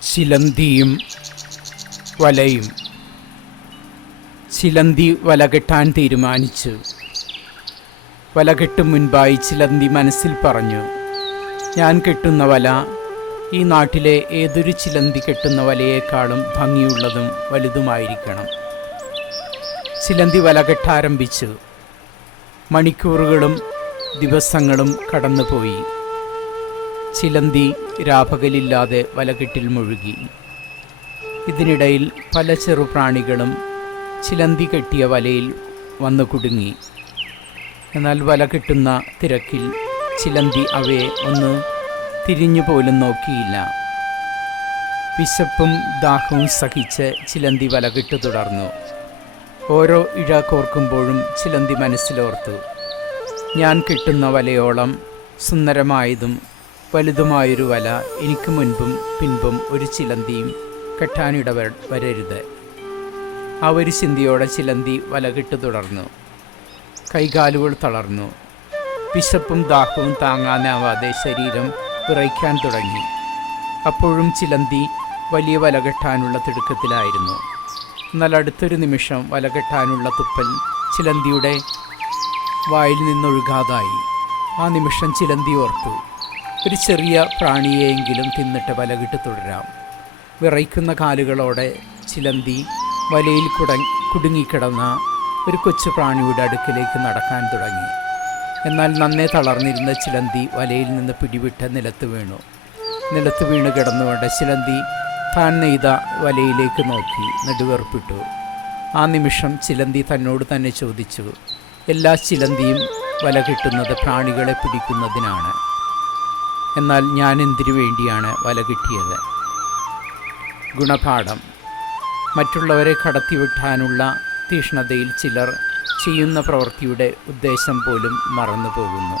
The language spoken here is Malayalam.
ചിലന്തിയും വലയും. ചിലന്തി വല കെട്ടാൻ തീരുമാനിച്ചു. വല കെട്ടും മുൻപായി ചിലന്തി മനസ്സിൽ പറഞ്ഞു, ഞാൻ കെട്ടുന്ന വല ഈ നാട്ടിലെ ഏതൊരു ചിലന്തി കെട്ടുന്ന വലയേക്കാളും ഭംഗിയുള്ളതും വലുതുമായിരിക്കണം. ചിലന്തി വല കെട്ടാരംഭിച്ചു. മണിക്കൂറുകളും ദിവസങ്ങളും കടന്നുപോയി. ചിലന്തി രാപകലില്ലാതെ വലകെട്ടിൽ മുഴുകി. ഇതിനിടയിൽ പല ചെറുപ്രാണികളും ചിലന്തി കെട്ടിയ വലയിൽ വന്നു കുടുങ്ങി. എന്നാൽ വല കെട്ടുന്ന തിരക്കിൽ ചിലന്തി അവയെ ഒന്ന് തിരിഞ്ഞു പോലും നോക്കിയില്ല. വിശപ്പും ദാഹവും സഹിച്ച് ചിലന്തി വലകെട്ടു തുടർന്നു. ഓരോ ഇഴ കോർക്കുമ്പോഴും ചിലന്തി മനസ്സിലോർത്തു, ഞാൻ കെട്ടുന്ന വലയോളം സുന്ദരമായതും വലുതുമായൊരു വല എനിക്ക് മുൻപും പിൻപും ഒരു ചിലന്തിയും കെട്ടാനിട വരരുത്. ആ ഒരു ചിന്തയോടെ ചിലന്തി വലകെട്ടു തുടർന്നു. കൈകാലുകൾ തളർന്നു. വിശപ്പും ദാഹവും താങ്ങാനാവാതെ ശരീരം വിറയ്ക്കാൻ തുടങ്ങി. അപ്പോഴും ചിലന്തി വലിയ വലകെട്ടാനുള്ള തിടുക്കത്തിലായിരുന്നു. എന്നാൽ അടുത്തൊരു നിമിഷം വലകെട്ടാനുള്ള തുപ്പൽ ചിലന്തിയുടെ വായിൽ നിന്നൊഴുകാതായി. ആ നിമിഷം ചിലന്തി ഓർത്തു, ഒരു ചെറിയ പ്രാണിയെയെങ്കിലും തിന്നിട്ട് വലകിട്ട് തുടരാം. വിറയ്ക്കുന്ന കാലുകളോടെ ചിലന്തി വലയിൽ കുടുങ്ങിക്കിടന്ന ഒരു കൊച്ചു പ്രാണിയുടെ അടുക്കിലേക്ക് നടക്കാൻ തുടങ്ങി. എന്നാൽ നന്നേ തളർന്നിരുന്ന ചിലന്തി വലയിൽ നിന്ന് പിടിവിട്ട് നിലത്ത് വീണ് കിടന്നുകൊണ്ട് ചിലന്തി താൻ നെയ്ത വലയിലേക്ക് നോക്കി നെടുവേർപ്പിട്ടു. ആ നിമിഷം ചിലന്തി തന്നോട് തന്നെ ചോദിച്ചു, എല്ലാ ചിലന്തിയും വല കെട്ടുന്നത് പ്രാണികളെ പിടിക്കുന്നതിനാണ്. എന്നാൽ ഞാൻ എന്തിനു വേണ്ടിയാണ് വല കെട്ടിയത്? ഗുണപാഠം: മറ്റുള്ളവരെ കടത്തിവിട്ടാനുള്ള തീഷ്ണതയിൽ ചിലർ ചെയ്യുന്ന പ്രവൃത്തിയുടെ ഉദ്ദേശം പോലും മറന്നു പോകുന്നു.